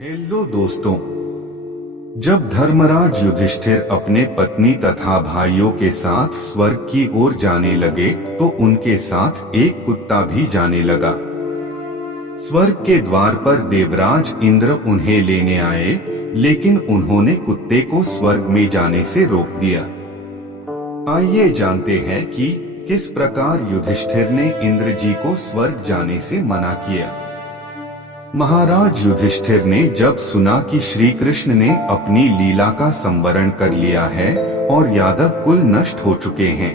Hello दोस्तों, जब धर्मराज युधिष्ठिर अपने पत्नी तथा भाइयों के साथ स्वर्ग की ओर जाने लगे तो उनके साथ एक कुत्ता भी जाने लगा। स्वर्ग के द्वार पर देवराज इंद्र उन्हें लेने आए, लेकिन उन्होंने कुत्ते को स्वर्ग में जाने से रोक दिया। आइए जानते हैं कि किस प्रकार युधिष्ठिर ने इंद्र जी को स्वर्ग जाने से मना किया। महाराज युधिष्ठिर ने जब सुना कि श्री कृष्ण ने अपनी लीला का संवरण कर लिया है और यादव कुल नष्ट हो चुके हैं,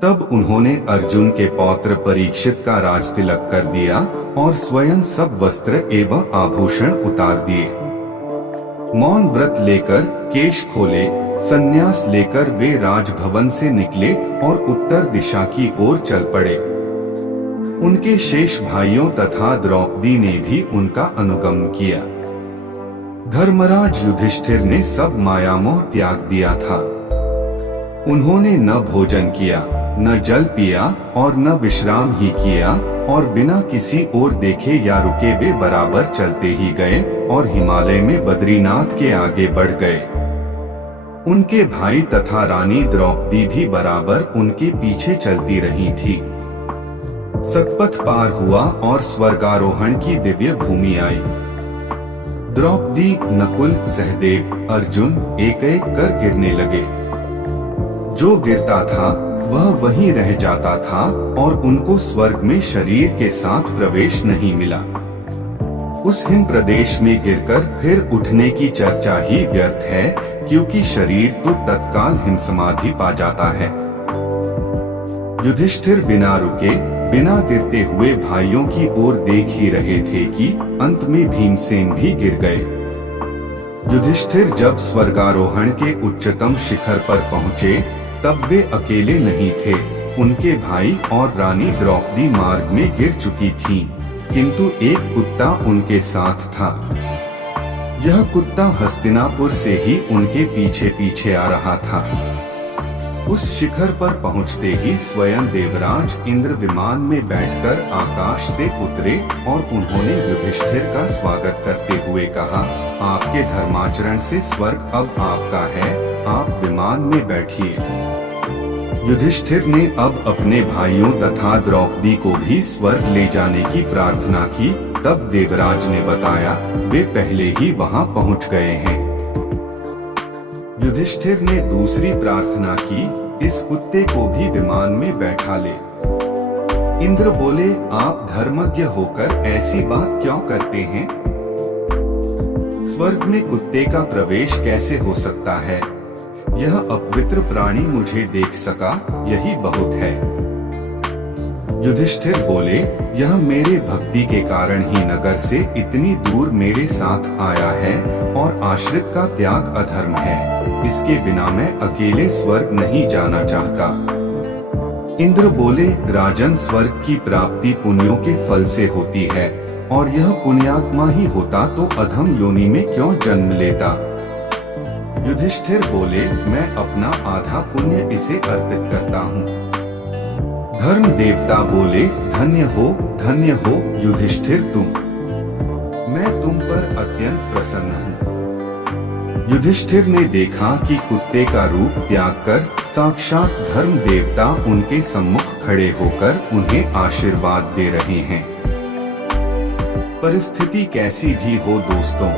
तब उन्होंने अर्जुन के पौत्र परीक्षित का राजतिलक कर दिया और स्वयं सब वस्त्र एवं आभूषण उतार दिए। मौन व्रत लेकर केश खोले, संन्यास लेकर वे राजभवन से निकले और उत्तर दिशा की ओर चल पड़े। उनके शेष भाइयों तथा द्रौपदी ने भी उनका अनुगमन किया। धर्मराज युधिष्ठिर ने सब मायामोह त्याग दिया था। उन्होंने न भोजन किया, न जल पिया और न विश्राम ही किया, और बिना किसी ओर देखे या रुके वे बराबर चलते ही गए और हिमालय में बद्रीनाथ के आगे बढ़ गए। उनके भाई तथा रानी द्रौपदी भी बराबर उनके पीछे चलती रही थी। सतपथ पार हुआ और स्वर्गारोहण की दिव्य भूमि आई। द्रौपदी, नकुल, सहदेव, अर्जुन एक एक कर गिरने लगे। जो गिरता था वह वहीं रह जाता था और उनको स्वर्ग में शरीर के साथ प्रवेश नहीं मिला। उस हिम प्रदेश में गिरकर फिर उठने की चर्चा ही व्यर्थ है, क्योंकि शरीर तो तत्काल हिम समाधि पा जाता है। युधिष्ठिर बिना रुके, बिना गिरते हुए भाइयों की ओर देख ही रहे थे कि अंत में भीमसेन भी गिर गए। युधिष्ठिर जब स्वर्गारोहण के उच्चतम शिखर पर पहुँचे तब वे अकेले नहीं थे। उनके भाई और रानी द्रौपदी मार्ग में गिर चुकी थीं, किंतु एक कुत्ता उनके साथ था। यह कुत्ता हस्तिनापुर से ही उनके पीछे पीछे आ रहा था। उस शिखर पर पहुंचते ही स्वयं देवराज इंद्र विमान में बैठकर आकाश से उतरे और उन्होंने युधिष्ठिर का स्वागत करते हुए कहा, आपके धर्माचरण से स्वर्ग अब आपका है, आप विमान में बैठिए। युधिष्ठिर ने अब अपने भाइयों तथा द्रौपदी को भी स्वर्ग ले जाने की प्रार्थना की। तब देवराज ने बताया, वे पहले ही वहां पहुंच गए हैं। युधिष्ठिर ने दूसरी प्रार्थना की, इस कुत्ते को भी विमान में बैठा ले। इंद्र बोले, आप धर्मज्ञ होकर ऐसी बात क्यों करते हैं? स्वर्ग में कुत्ते का प्रवेश कैसे हो सकता है? यह अपवित्र प्राणी मुझे देख सका, यही बहुत है। युधिष्ठिर बोले, यह मेरे भक्ति के कारण ही नगर से इतनी दूर मेरे साथ आया है और आश्रित का त्याग अधर्म है। इसके बिना मैं अकेले स्वर्ग नहीं जाना चाहता। इंद्र बोले, राजन, स्वर्ग की प्राप्ति पुण्यों के फल से होती है, और यह पुण्यात्मा ही होता तो अधम योनि में क्यों जन्म लेता? युधिष्ठिर बोले, मैं अपना आधा पुण्य इसे अर्पित करता हूँ। धर्म देवता बोले, धन्य हो युधिष्ठिर तुम, मैं तुम पर अत्यंत प्रसन्न हूँ। युधिष्ठिर ने देखा कि कुत्ते का रूप त्याग कर साक्षात धर्म देवता उनके सम्मुख खड़े होकर उन्हें आशीर्वाद दे रहे हैं। परिस्थिति कैसी भी हो दोस्तों,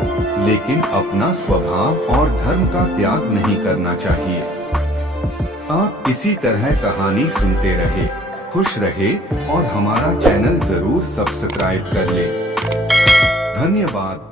लेकिन अपना स्वभाव और धर्म का त्याग नहीं करना चाहिए। आप इसी तरह कहानी सुनते रहे, खुश रहे और हमारा चैनल जरूर सब्सक्राइब कर ले। धन्यवाद।